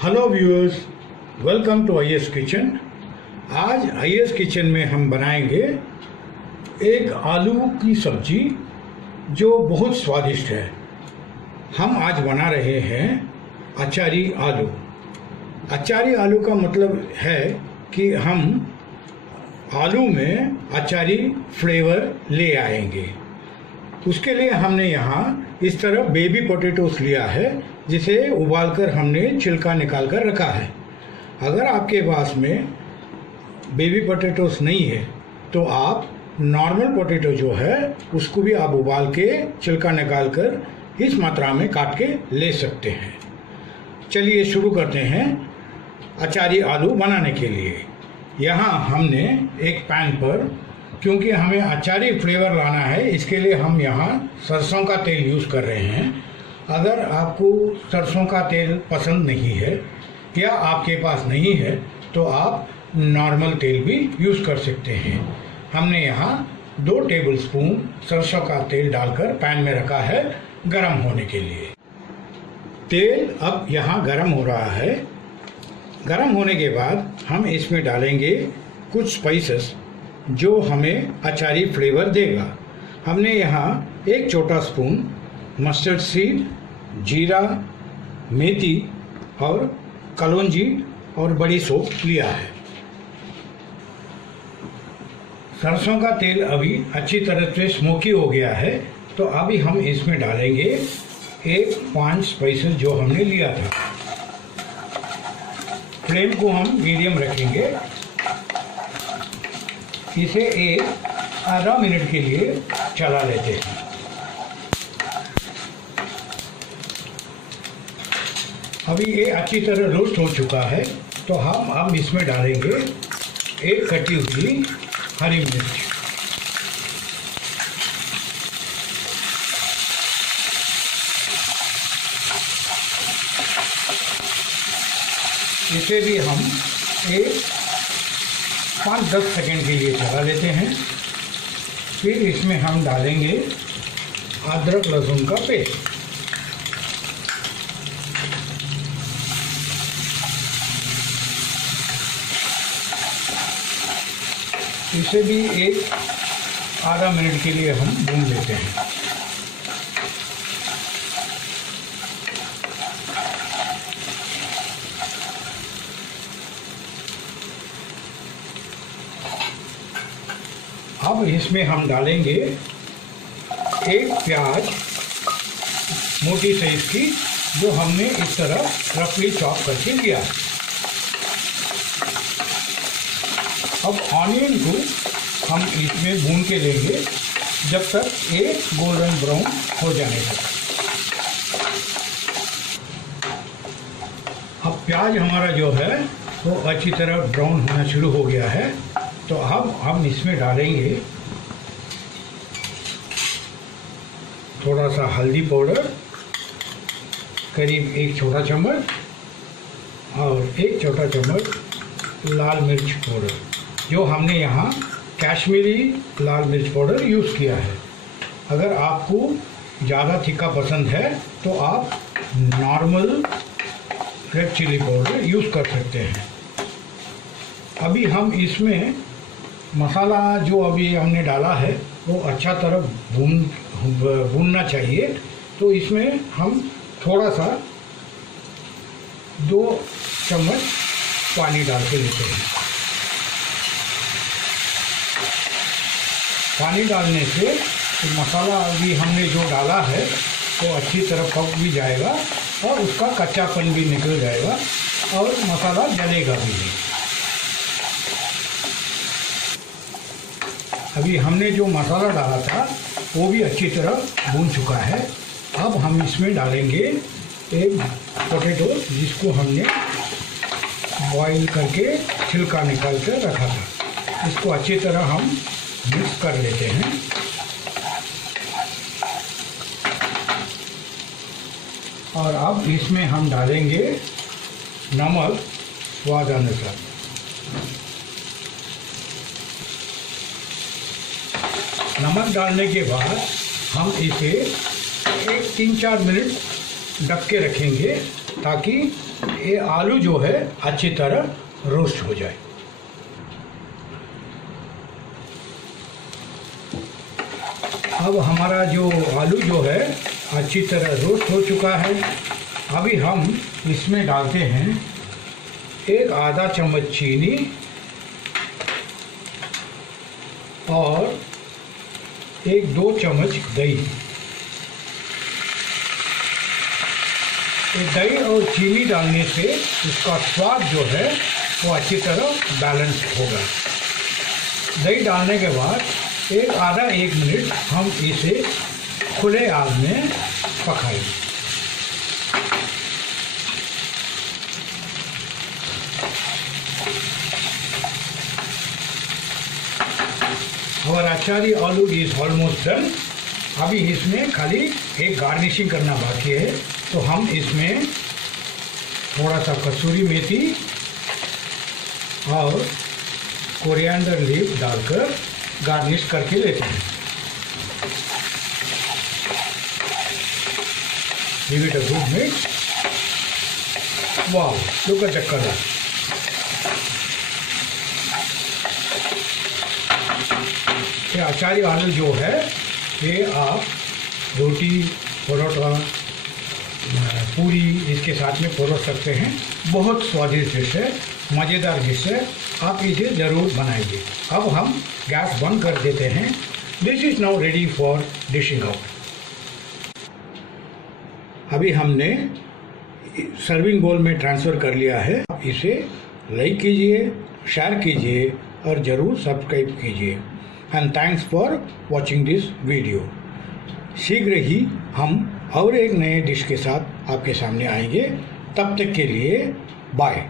Hello viewers, welcome to I S kitchen. आज I S kitchen में हम बनाएंगे एक आलू की सब्जी जो बहुत स्वादिष्ट है। हम आज बना रहे हैं अचारी आलू। अचारी आलू का मतलब है कि हम आलू में अचारी फ्लेवर ले आएंगे। उसके लिए हमने यहाँ इस तरह बेबी पोटैटोस लिया है, जिसे उबालकर हमने छिलका निकाल कर रखा है। अगर आपके पास में बेबी पोटैटोस नहीं है तो आप नॉर्मल पोटैटो जो है उसको भी आप उबाल के छिलका निकाल कर इस मात्रा में काट के ले सकते हैं। चलिए शुरू करते हैं अचारी आलू बनाने के लिए। यहाँ हमने एक पैन पर, क्योंकि हमें अचारी फ्लेवर लाना है, इसके लिए हम यहाँ सरसों का तेल यूज़ कर रहे हैं। अगर आपको सरसों का तेल पसंद नहीं है या आपके पास नहीं है तो आप नॉर्मल तेल भी यूज़ कर सकते हैं। हमने यहाँ 2 टेबलस्पून सरसों का तेल डालकर पैन में रखा है गरम होने के लिए। तेल अब यहाँ गरम हो रहा है। गरम होने के बाद हम इसमें डालेंगे कुछ स्पाइसेस जो हमें अचारी फ्लेवर देगा। हमने यहाँ 1 छोटा स्पून मस्टर्ड सीड, जीरा, मेथी और कलौंजी और बड़ी सौंफ लिया है। सरसों का तेल अभी अच्छी तरह से स्मोकी हो गया है, तो अभी हम इसमें डालेंगे 5 स्पाइसेस जो हमने लिया था। फ्लेम को हम मीडियम रखेंगे। इसे आधा मिनट के लिए चला लेते हैं। अभी ये अच्छी तरह रोस्ट हो चुका है, तो हम अब इसमें डालेंगे 1 कटी हुई हरी मिर्च। इसे भी हम 5-10 सेकेंड के लिए चला लेते हैं। फिर इसमें हम डालेंगे अदरक लहसुन का पेस्ट। इसे भी आधा मिनट के लिए हम भून लेते हैं। अब इसमें हम डालेंगे 1 प्याज मोटी साइज की, जो हमने इस तरह रफली चॉप करके लिया है। अब ऑनियन को हम इसमें भून के लेंगे जब तक ये गोल्डन ब्राउन हो जाने तक। अब प्याज हमारा जो है वो अच्छी तरह ब्राउन होना शुरू हो गया है, तो अब हम इसमें डालेंगे थोड़ा सा हल्दी पाउडर, करीब 1 छोटा चम्मच, और 1 छोटा चम्मच लाल मिर्च पाउडर, जो हमने यहाँ कश्मीरी लाल मिर्च पाउडर यूज़ किया है। अगर आपको ज़्यादा तीखा पसंद है तो आप normal red chilli powder use कर सकते हैं। अभी हम इसमें मसाला जो अभी हमने डाला है वो अच्छा तरह भूनना चाहिए, तो इसमें हम थोड़ा सा 2 चम्मच पानी डाल के लेते हैं। पानी डालने से तो मसाला अभी हमने जो डाला है वो अच्छी तरह पक भी जाएगा और उसका कच्चापन भी निकल जाएगा और मसाला जलेगा भी नहीं। अभी हमने जो मसाला डाला था वो भी अच्छी तरह भून चुका है। अब हम इसमें डालेंगे 1 पोटैटो, जिसको हमने बॉईल करके छिलका निकाल कर रखा था। इसको अच्छी तरह हम मिक्स कर लेते हैं। और अब इसमें हम डालेंगे नमक स्वाद अनुसार। नमक डालने के बाद हम इसे 3-4 मिनट ढक के रखेंगे ताकि ये आलू जो है अच्छी तरह रोस्ट हो जाए। अब हमारा जो आलू जो है अच्छी तरह रोस्ट हो चुका है। अभी हम इसमें डालते हैं एक आधा चम्मच चीनी और 1-2 चम्मच दही। दही और चीनी डालने से इसका स्वाद जो है वो अच्छी तरह बैलेंस होगा। दही डालने के बाद आधा 1 मिनट हम इसे खुले आग में पकाएंगे। और आचारी आलू इज ऑलमोस्ट डन। अभी इसमें खाली एक गार्निशिंग करना बाकी है, तो हम इसमें थोड़ा सा कसूरी मेथी और कोरिएंडर लीफ डालकर गार्निश करके लेते हैं। Give it a good mix. वाह, लुक एट द कलर। ये अचारी आलू जो है ये आप रोटी, परोठा, पूरी इसके साथ में परोस सकते हैं। बहुत स्वादिष्ट डिश है, मज़ेदार डिश है, आप इसे ज़रूर बनाइए। अब हम गैस बंद कर देते हैं। This is now ready for dishing out. अभी हमने सर्विंग बोल में ट्रांसफ़र कर लिया है। इसे लाइक कीजिए, शेयर कीजिए और ज़रूर सब्सक्राइब कीजिए। And thanks for watching this video. शीघ्र ही हम और एक नए डिश के साथ आपके सामने आएंगे। तब तक के लिए बाय।